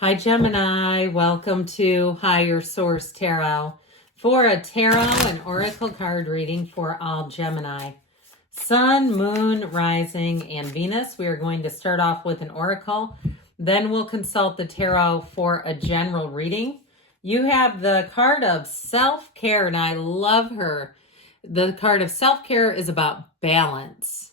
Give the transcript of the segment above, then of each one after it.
Hi, Gemini. Welcome to Higher Source Tarot for a tarot and oracle card reading for all Gemini. Sun, Moon, Rising, and Venus. We are going to start off with an oracle. Then we'll consult the tarot for a general reading. You have the card of self-care, and I love her. The card of self-care is about balance.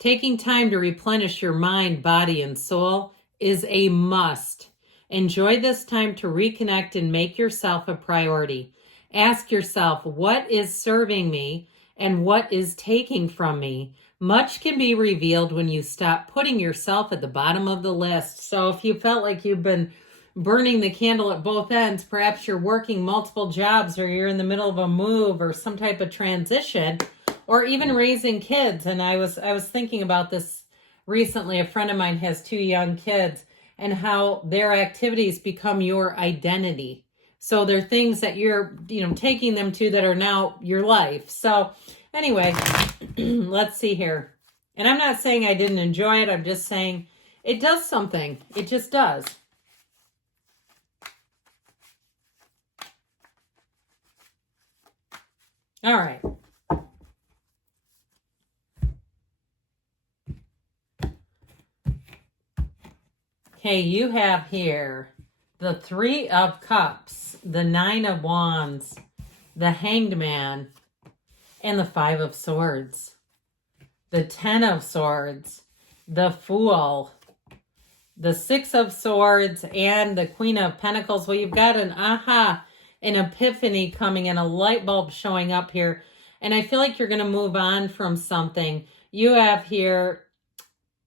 Taking time to replenish your mind, body, and soul is a must. Enjoy this time to reconnect and make yourself a priority. Ask yourself, what is serving me and what is taking from me? Much can be revealed when you stop putting yourself at the bottom of the list. So if you felt like you've been burning the candle at both ends, perhaps you're working multiple jobs or you're in the middle of a move or some type of transition, or even raising kids. And I was thinking about this recently. A friend of mine has 2 young kids and how their activities become your identity. So they're things that you're, taking them to that are now your life. So anyway, let's see here. And I'm not saying I didn't enjoy it. I'm just saying it does something. It just does. All right. Okay, you have here the 3 of Cups, the 9 of Wands, the Hanged Man, and the 5 of Swords, the 10 of Swords, the Fool, the 6 of Swords, and the Queen of Pentacles. Well, you've got an epiphany coming and a light bulb showing up here. And I feel like you're going to move on from something. You have here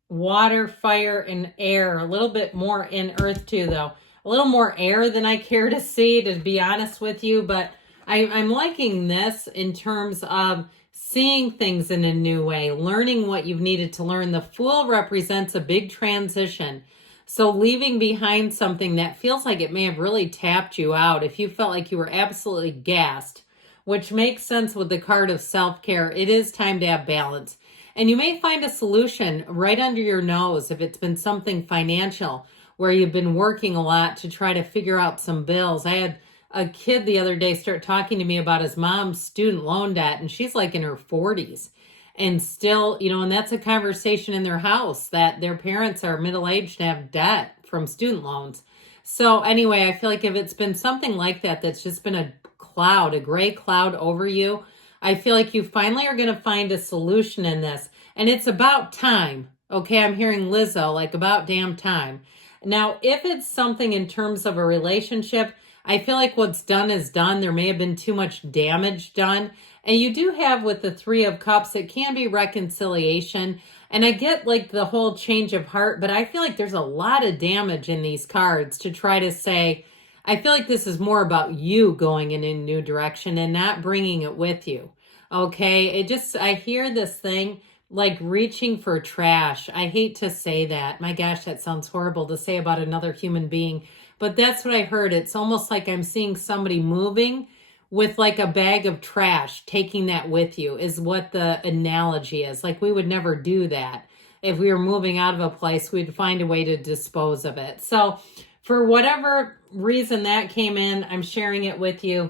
water, fire, and air. A little bit more in earth too, though. A little more air than I care to see, to be honest with you. But I'm liking this in terms of seeing things in a new way, learning what you've needed to learn. The Fool represents a big transition. So leaving behind something that feels like it may have really tapped you out. If you felt like you were absolutely gassed, which makes sense with the card of self-care, it is time to have balance. And you may find a solution right under your nose if it's been something financial where you've been working a lot to try to figure out some bills. I had a kid the other day start talking to me about his mom's student loan debt, and she's like in her 40s. And still, and that's a conversation in their house that their parents are middle-aged and have debt from student loans. So anyway, I feel like if it's been something like that, that's just been a cloud, a gray cloud over you, I feel like you finally are going to find a solution in this. And it's about time. Okay, I'm hearing Lizzo, like about damn time. Now, if it's something in terms of a relationship, I feel like what's done is done. There may have been too much damage done. And you do have with the 3 of Cups, it can be reconciliation. And I get like the whole change of heart, but I feel like there's a lot of damage in these cards to try to say, I feel like this is more about you going in a new direction and not bringing it with you. Okay, I hear this thing like reaching for trash. I hate to say that. My gosh, that sounds horrible to say about another human being. But that's what I heard. It's almost like I'm seeing somebody moving with like a bag of trash, taking that with you is what the analogy is. Like we would never do that. If we were moving out of a place, we'd find a way to dispose of it. So for whatever reason that came in, I'm sharing it with you.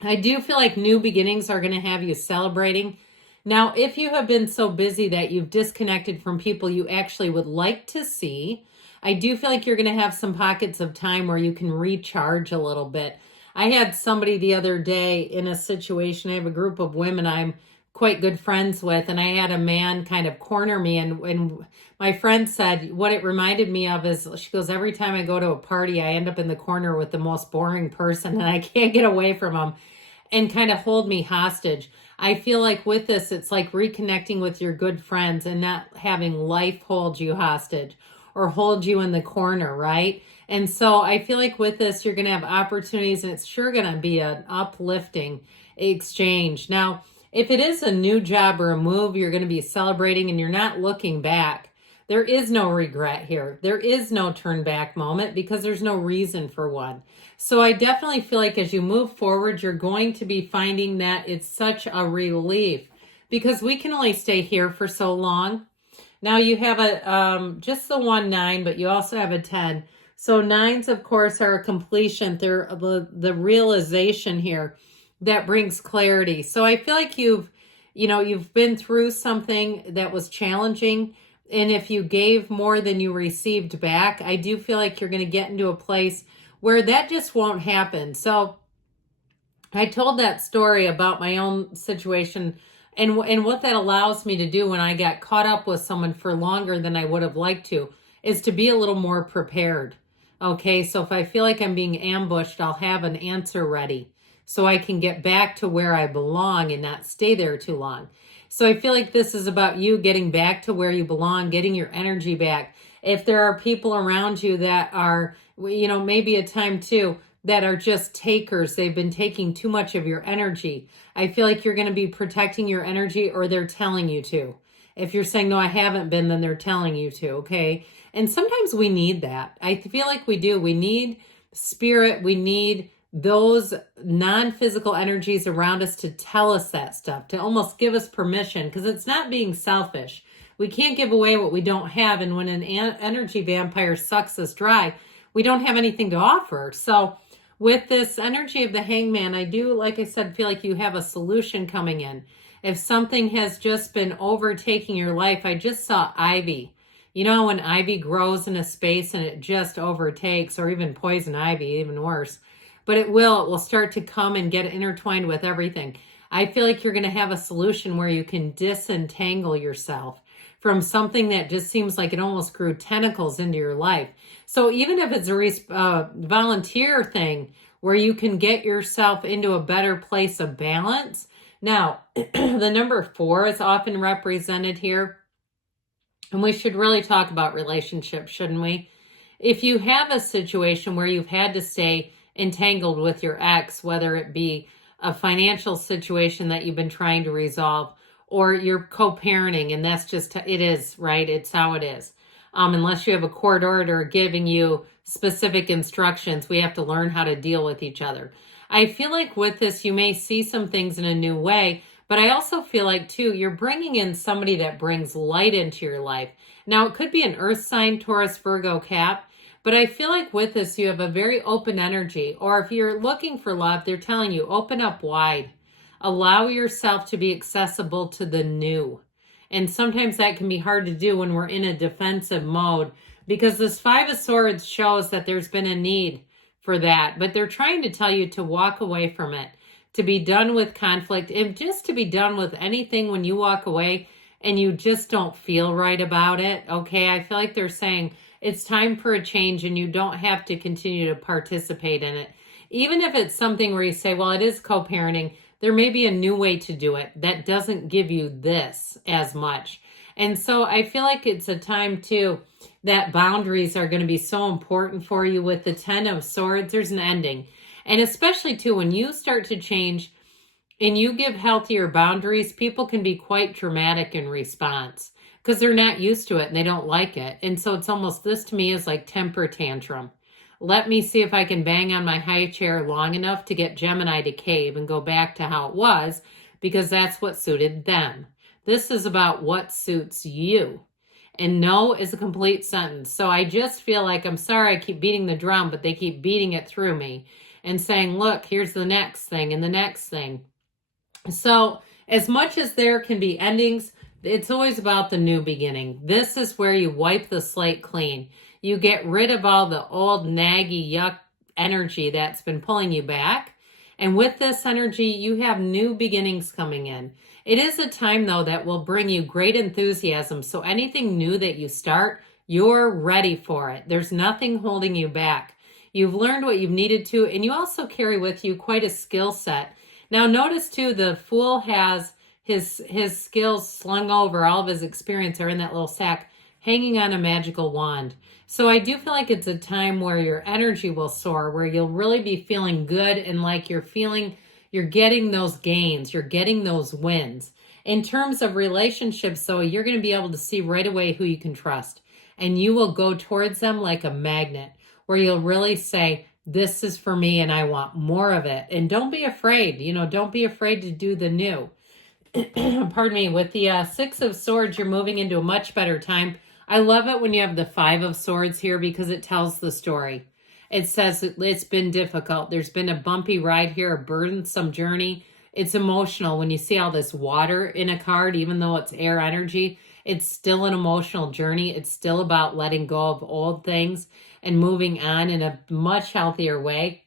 I do feel like new beginnings are going to have you celebrating. Now, if you have been so busy that you've disconnected from people you actually would like to see, I do feel like you're going to have some pockets of time where you can recharge a little bit. I had somebody the other day in a situation. I have a group of women I'm quite good friends with, and I had a man kind of corner me, and my friend said what it reminded me of is, she goes, every time I go to a party, I end up in the corner with the most boring person, and I can't get away from them, and kind of hold me hostage. I feel like with this, it's like reconnecting with your good friends and not having life hold you hostage or hold you in the corner, right? And so I feel like with this, you're going to have opportunities, and it's sure going to be an uplifting exchange. Now, if it is a new job or a move, you're going to be celebrating and you're not looking back. There is no regret here. There is no turn back moment because there's no reason for one. So I definitely feel like as you move forward, you're going to be finding that it's such a relief because we can only stay here for so long. Now you have a just the 1 9, but you also have a 10. So nines, of course, are a completion. They're the realization here that brings clarity. So I feel like you've been through something that was challenging. And if you gave more than you received back, I do feel like you're going to get into a place where that just won't happen. So I told that story about my own situation and what that allows me to do when I got caught up with someone for longer than I would have liked to is to be a little more prepared. Okay, so if I feel like I'm being ambushed, I'll have an answer ready so I can get back to where I belong and not stay there too long. So I feel like this is about you getting back to where you belong, getting your energy back. If there are people around you that are, maybe a time too, that are just takers, they've been taking too much of your energy. I feel like you're going to be protecting your energy, or they're telling you to. If you're saying, no, I haven't been, then they're telling you to, okay? And sometimes we need that. I feel like we do. We need spirit. We need those non-physical energies around us to tell us that stuff, to almost give us permission, because it's not being selfish. We can't give away what we don't have. And when an energy vampire sucks us dry, we don't have anything to offer. So with this energy of the hangman, I do, like I said, feel like you have a solution coming in. If something has just been overtaking your life, I just saw ivy. You know, when ivy grows in a space and it just overtakes, or even poison ivy, even worse. But it will start to come and get intertwined with everything. I feel like you're going to have a solution where you can disentangle yourself from something that just seems like it almost grew tentacles into your life. So even if it's a volunteer thing where you can get yourself into a better place of balance. Now, the number 4 is often represented here. And we should really talk about relationships, shouldn't we? If you have a situation where you've had to stay entangled with your ex, whether it be a financial situation that you've been trying to resolve, or you're co-parenting, and that's just, it is, right? It's how it is. Unless you have a court order giving you specific instructions, we have to learn how to deal with each other. I feel like with this, you may see some things in a new way, but I also feel like, too, you're bringing in somebody that brings light into your life. Now, it could be an earth sign, Taurus, Virgo, Cap, but I feel like with this, you have a very open energy. Or if you're looking for love, they're telling you, open up wide. Allow yourself to be accessible to the new. And sometimes that can be hard to do when we're in a defensive mode, because this 5 of Swords shows that there's been a need for that. But they're trying to tell you to walk away from it, to be done with conflict, and just to be done with anything when you walk away and you just don't feel right about it. Okay, I feel like they're saying it's time for a change and you don't have to continue to participate in it. Even if it's something where you say, well, it is co-parenting, there may be a new way to do it that doesn't give you this as much. And so I feel like it's a time too that boundaries are going to be so important for you. With the 10 of Swords, there's an ending. And especially too, when you start to change and you give healthier boundaries, people can be quite dramatic in response because they're not used to it and they don't like it. And so it's almost, this to me is like temper tantrum. Let me see if I can bang on my high chair long enough to get Gemini to cave and go back to how it was, because that's what suited them. This is about what suits you. And no is a complete sentence. So I just feel like, I'm sorry I keep beating the drum, but they keep beating it through me and saying, look, here's the next thing and the next thing. So as much as there can be endings, it's always about the new beginning. This is where you wipe the slate clean. You get rid of all the old naggy yuck energy that's been pulling you back. And with this energy, you have new beginnings coming in. It is a time, though, that will bring you great enthusiasm. So anything new that you start, you're ready for it. There's nothing holding you back. You've learned what you've needed to, and you also carry with you quite a skill set. Now, notice, too, the Fool has his skills slung over. All of his experience are in that little sack, hanging on a magical wand. So I do feel like it's a time where your energy will soar, where you'll really be feeling good and like you're getting those gains, you're getting those wins. In terms of relationships, though, you're going to be able to see right away who you can trust. And you will go towards them like a magnet, where you'll really say, this is for me and I want more of it. And don't be afraid, don't be afraid to do the new. Pardon me, with the 6 of Swords, you're moving into a much better time. I love it when you have the Five of Swords here because it tells the story. It says it's been difficult. There's been a bumpy ride here, a burdensome journey. It's emotional when you see all this water in a card, even though it's air energy. It's still an emotional journey. It's still about letting go of old things and moving on in a much healthier way.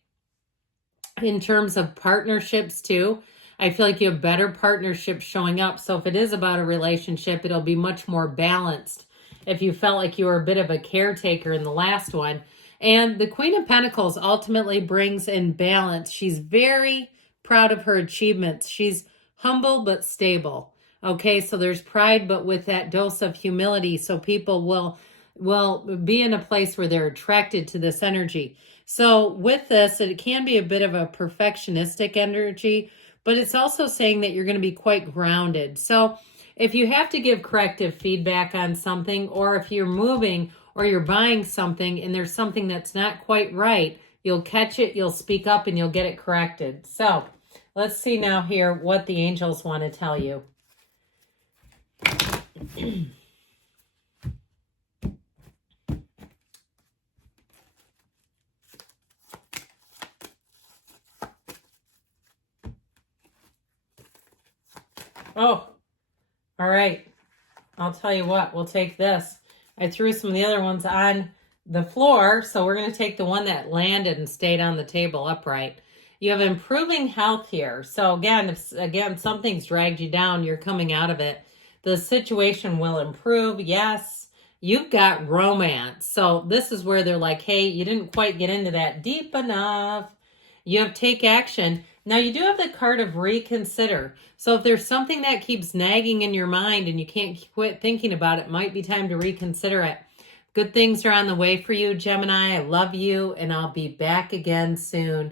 In terms of partnerships too, I feel like you have better partnerships showing up. So if it is about a relationship, it'll be much more balanced. If you felt like you were a bit of a caretaker in the last one. And the Queen of Pentacles ultimately brings in balance. She's very proud of her achievements. She's humble but stable. Okay, so there's pride, but with that dose of humility, so people will be in a place where they're attracted to this energy. So with this, it can be a bit of a perfectionistic energy, but it's also saying that you're going to be quite grounded. So if you have to give corrective feedback on something, or if you're moving or you're buying something and there's something that's not quite right, you'll catch it, you'll speak up, and you'll get it corrected. So let's see now here what the angels want to tell you. Oh, all right. I'll tell you what, we'll take this. I threw some of the other ones on the floor, so we're going to take the one that landed and stayed on the table upright. You have improving health here. So if something's dragged you down, you're coming out of it. The situation will improve. Yes, you've got romance. So this is where they're like, hey, you didn't quite get into that deep enough. You have take action. Now you do have the card of reconsider. So if there's something that keeps nagging in your mind and you can't quit thinking about it, might be time to reconsider it. Good things are on the way for you, Gemini. I love you, and I'll be back again soon.